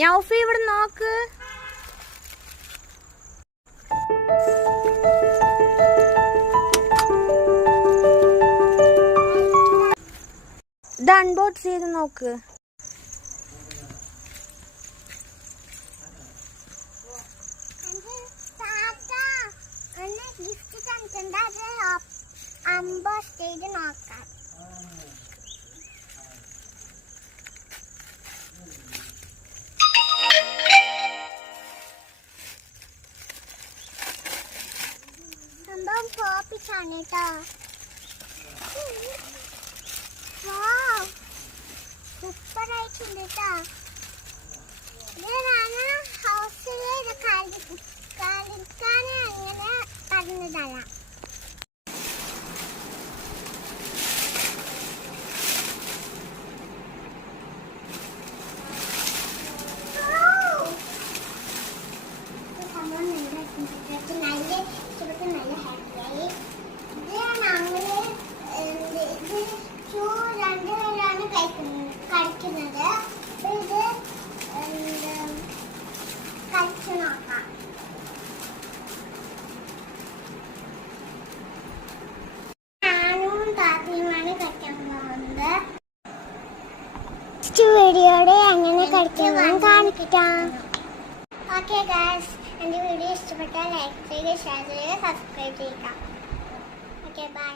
നൗഫി ഇവിടെ നോക്ക്. ഇത് അൺബോക്സ് ചെയ്ത് നോക്ക്. അൺബോക്സ് ചെയ്ത് നോക്കാം. സംഭവം പോപ്പിച്ചാണ് കേട്ടോ. സൂപ്പർ ആയിട്ടുണ്ട് കേട്ടോ. ഇതാണ് ഹൗസിലെ കളിക്കാൻ അങ്ങനെ പറഞ്ഞതല്ല. നല്ല ഹാപ്പിയായി. ഇതാണ് അങ്ങനെ രണ്ടുപേരാണ് കളിക്കുന്നത്. ഇത് കളിച്ചു നോക്കാം. ഞാനും താത്തയുമാണ് കളിക്കാൻ പോകുന്നത്. വീഡിയോയുടെ എങ്ങനെ കളിക്കാൻ കാണിക്കാം. ഓക്കെ ഗൈസ്, എൻ്റെ വീഡിയോ ഇഷ്ടപ്പെട്ടാൽ ലൈക്ക് ചെയ്യുക, ഷെയർ ചെയ്യുക, സബ്സ്ക്രൈബ് ചെയ്യുക. Okay bye.